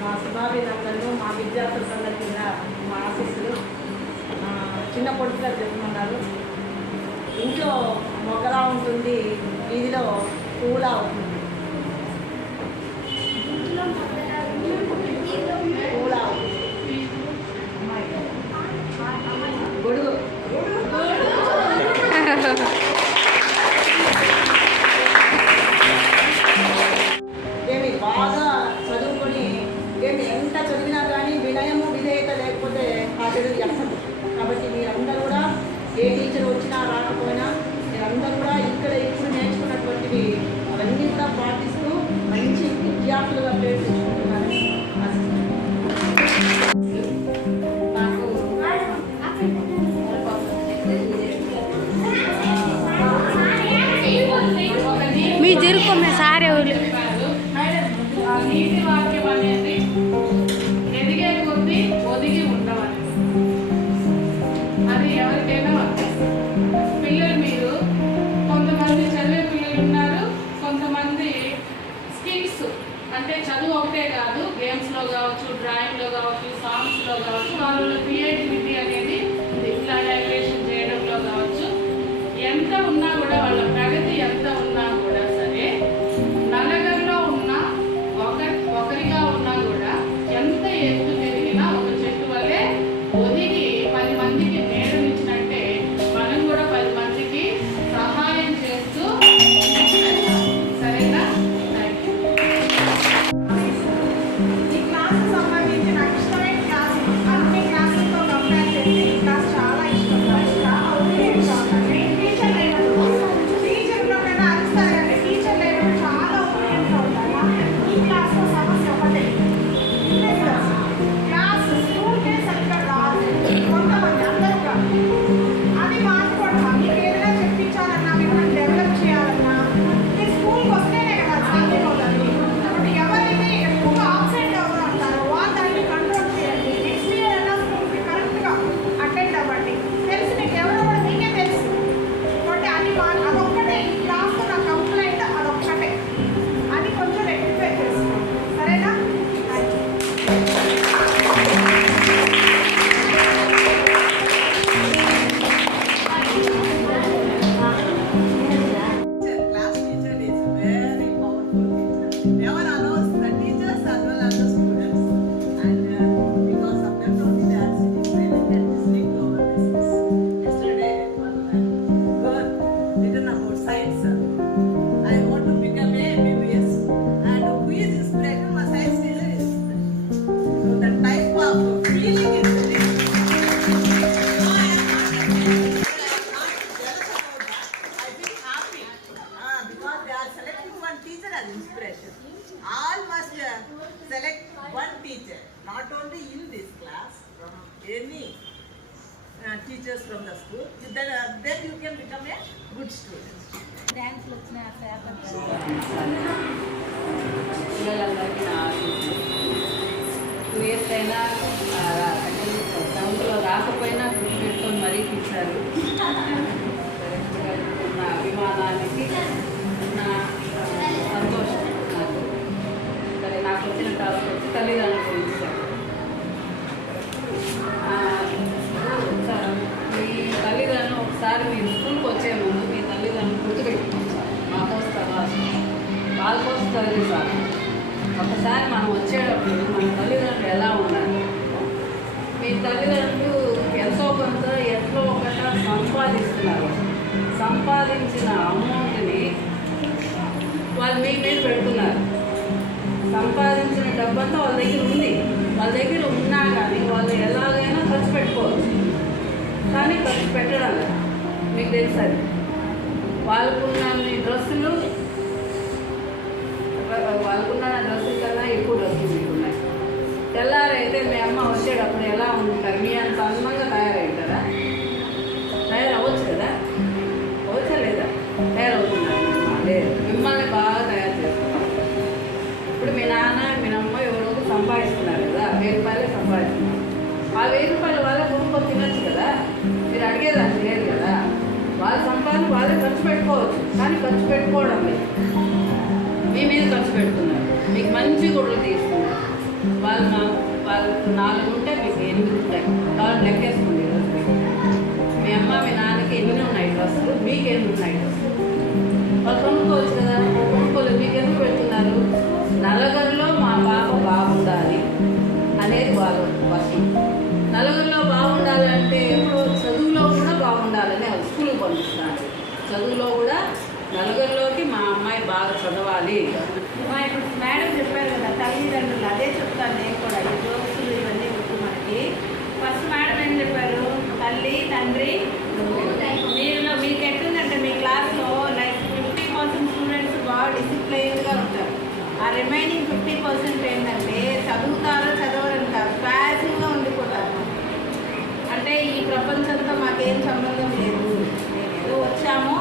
మా శుభాభినందనలు. మా విద్యార్థులందరికీ మా ఆఫీసులు చిన్న పొడుపుగా చెప్పుకున్నారు. ఇంట్లో మొగ్గలా ఉంటుంది, వీధిలో పూలా ఉంటుంది. పూలా గొడుగు ఏమి బాగా చదువుకొని ఏమి ఎంత చదివినా కానీ వినయము విధేయత లేకపోతే ఆ చదువు ఎక్కదు. కాబట్టి మీరందరూ కూడా ఏ టీచర్ వచ్చినా రాకపోయినా మీరందరూ కూడా ఇక్కడ ఇప్పుడు నేర్చుకున్నటువంటివి అవన్నీ కూడా పాటిస్తూ మంచి విద్యార్థులుగా పేరు తెచ్చుకుంటున్నారని మీ జరుపు సారే నీతి వాక్యం అనేది ఎదిగే కొద్దీ ఒదిగి ఉండవాలి. అది ఎవరికైనా వర్తిస్తుంది. పిల్లలు మీరు కొంతమంది చదివే పిల్లలు ఉన్నారు, కొంతమంది స్కిల్స్ అంటే చదువు ఒకటే కాదు, గేమ్స్లో కావచ్చు, డ్రాయింగ్లో కావచ్చు, సాంగ్స్లో కావచ్చు, వాళ్ళ క్రియేటివిటీ అనేది ఇట్లా డెకరేషన్ చేయడంలో కావచ్చు, ఎంత ఉన్నా కూడా వాళ్ళ ప్రగతి ఎంత ఉన్నా కూడా సరే, నలుగురిలో ఉన్న ఒకరిగా ఉన్నా కూడా ఎంత ఎత్తు తిరిగినా ఒక చెట్టు వల్లే ఒదిగి 10 మందికి నేడునిచ్చినట్టే మనం కూడా 10 మందికి సహాయం చేస్తూ సరేనా? Thank you. ఈ క్లాస్ సంబంధించి నాకు ఇష్టమైన క్లాస్ అన్ని క్లాసులతో కంపేర్ చేస్తే ఈ క్లాస్ చాలా ఇష్టం. టీచర్ లేనప్పుడు టీచర్లో కన్నా అరుస్తారు కానీ టీచర్ లేనప్పుడు చాలా ఉపయోగంగా ఉంటారు. ఈ క్లాస్లో సమస్య ఒకటే, క్లాస్ స్కూల్కే సరిగ్గా రాదు కొంతమంది, అందరూ కాదు. అది మార్చుకోవడం, మీకు ఏదైనా చెప్పించాలన్నా మిమ్మల్ని డెవలప్ చేయాలన్నా మీరు స్కూల్కి వస్తేనే కదా సాధ్యం అవుతుంది. కాబట్టి ఎవరైతే ఎక్కువగా ఆబ్సెంట్ అవ్వరు అంటారో వాళ్ళు దాన్ని కంట్రోల్ చేయండి. నెక్స్ట్ ఇయర్ అయినా స్కూల్కి కరెక్ట్గా అటెండ్ అవ్వండి. తెలుసు మీకు ఎవరో కూడా మీకే తెలుసు. కాబట్టి అదొక్కటే ఈ క్లాస్లో నా కంప్లైంట్, అదొక్కటే. అది కొంచెం రెక్టిఫై చేసుకోండి, సరేనా? Class teacher is very powerful teacher. Never allows the teachers as well as the students, and because of that only they are sitting silent and listening to our lessons. Yesterday, one girl written about science. I want to become a MBBS, and who is inspiration? My science teacher is inspiration. So that type of feeling is very. No, I am not jealous about that. I feel happy because they are selecting one teacher as inspiration. All must select one teacher, not only in this class, from any teachers from the school. Then you can become a good student. పిల్లలందరికీ నా ఆశీస్సులు. 2 years అయినా సౌండ్లో రాకపోయినా కృషి పెట్టుకొని మరీ తీశారు. నా అభిమానానికి నా సంతోషం. నాకు సరే, నాకు వచ్చిన టాస్క్ వచ్చి తల్లిదండ్రులు గురించారు. మీ తల్లిదండ్రులు ఒకసారి మీరు స్కూల్కి వచ్చే ముందు మీ తల్లిదండ్రులు గుర్తుపెట్టుకుంటారు. మా కోసం చదవాలి, వాళ్ళ కోసం చదివిస్తారు. ఒకసారి మనం వచ్చేటప్పుడు మన తల్లిదండ్రులు ఎలా ఉండాలి? మీ తల్లిదండ్రులు ఎంతో కొంత ఎట్లో ఒకట సంపాదిస్తున్నారు. సంపాదించిన అమౌంట్ని వాళ్ళు మీ మీద పెడుతున్నారు. సంపాదించిన డబ్బంతా వాళ్ళ దగ్గర ఉంది. వాళ్ళ దగ్గర ఉన్నా కానీ వాళ్ళు ఎలాగైనా ఖర్చు పెట్టుకోవచ్చు. కానీ ఖర్చు పెట్టడం మీకు తెలుసు. అది వాళ్ళకున్న డ్రెస్సులు కన్నా ఎక్కువ డ్రెస్సులు మీకున్నాయి. తెల్లారైతే మీ అమ్మ వచ్చేటప్పుడు ఎలా ఉంటారు? మీ అంత అందంగా తయారవుతారా? తయారవ్వచ్చు కదా? అవచ్చా లేదా? తయారవుతున్నారు. లేదు, మిమ్మల్ని బాగా తయారు చేస్తున్నారు. ఇప్పుడు మీ నాన్న మీ అమ్మ ఎవరో సంపాదిస్తున్నారు కదా, 1000 రూపాయలే సంపాదిస్తున్నారు. ఆ 1000 రూపాయల వాళ్ళ కొనుక్కొని తినచ్చు కదా, మీరు అడిగేదాన్ని లేదు కదా. వాళ్ళ సంపాదన వాళ్ళే ఖర్చు పెట్టుకోవచ్చు, కానీ ఖర్చు పెట్టుకోవడం లేదు. మీ మీద ఖర్చు పెడుతున్నారు. మీకు మంచి గుడ్లు తీస్తున్నారు. వాళ్ళ ఎన్ని ఉంటాయి కావాలి లెక్కేసుకోండి ఈరోజు మీ అమ్మ మీ నాన్నకి ఎన్ని ఉన్నాయి డ్రెస్సులు మీకు ఎన్ని ఉన్నాయి డ్రెస్సులు వాళ్ళు కొనుక్కోవచ్చు కదా కొనుక్కోలేదు మీకు ఎందుకు పెడుతున్నారు నలుగురిలో మా పాప బాగుండాలి అనేది వాళ్ళ వర్షం నలుగురిలో బాగుండాలంటే ఎప్పుడు చదువులో కూడా బాగుండాలని స్కూల్కి పంపిస్తున్నారు చదువులో కూడా నలుగురిలోకి మా అమ్మాయి బాగా చదవాలి ఇప్పుడు మేడం చెప్పారు కదా తల్లిదండ్రులు అదే చెప్తాను నేను కూడా ఈ జోక్సులు ఇవన్నీ గుర్తు మనకి ఫస్ట్ మేడం ఏం చెప్పారు తల్లి తండ్రి మీరులో మీకు ఎట్లుందంటే మీ క్లాస్లో లైక్ 50% స్టూడెంట్స్ బాగా డిసిప్లైన్గా ఉంటారు ఆ రిమైనింగ్ 50% ఏంటంటే చదువుతారో చదవరని కాదు ప్యాసివ్గా ఉండిపోతారు అంటే ఈ ప్రపంచంతో మాకేం సంబంధం లేదు మేము ఏదో వచ్చామో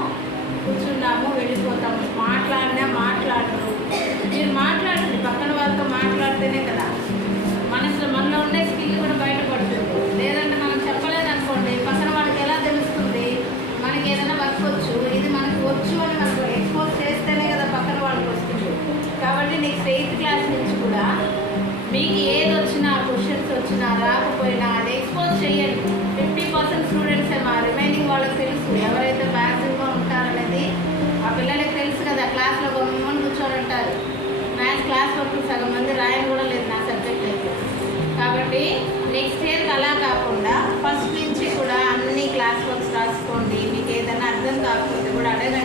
కూర్చున్నాము వెళ్ళిపోతాము మాట్లాడినా మాట్లాడరు మీరు మాట్లాడండి పక్కన వాళ్ళతో మాట్లాడితేనే కదా మనలో ఉండే స్కిల్ కూడా బయటపడుతుంది లేదంటే మనం చెప్పలేదనుకోండి పక్కన వాళ్ళకి ఎలా తెలుస్తుంది మనకి ఏదైనా వర్క్ వచ్చు ఇది మనకు వచ్చు అని మనకు ఎక్స్పోజ్ చేస్తేనే కదా పక్కన వాళ్ళకి వస్తుంది కాబట్టి నెక్స్ట్ 8th క్లాస్ నుంచి కూడా మీకు ఏది వచ్చినా క్వశ్చన్స్ వచ్చినా రాకపోయినా అది ఎక్స్పోజ్ చేయండి 50% స్టూడెంట్సే మా రిమైనింగ్ వాళ్ళకి తెలుసు ఎవరైతే ప్యాసివ్గా ఉంటారనేది ఆ పిల్లలకి తెలుసు కదా క్లాస్లో గొమ్మని కూర్చొని ఉంటారు మ్యాథ్స్ క్లాస్ వర్క్ సగం మంది రాయని కూడా లేదు నా సబ్జెక్ట్ అయితే కాబట్టి నెక్స్ట్ ఇయర్కి అలా కాకుండా ఫస్ట్ నుంచి కూడా అన్ని క్లాస్ వర్క్స్ రాసుకోండి మీకు ఏదైనా అర్థం కాకపోతే కూడా అడగండి